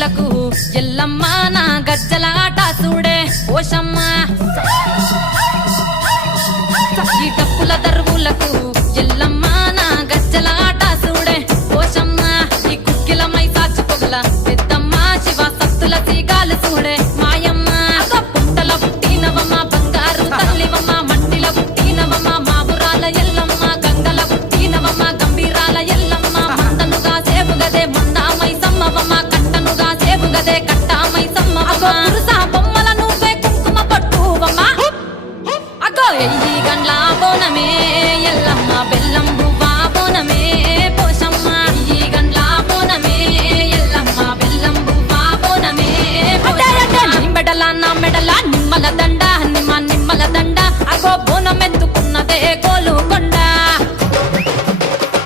దరువులకు ఎల్లమ్మ నా గజ్జల ఆట చూడే ఓషమ్మ ఈ డప్పుల దరువులకు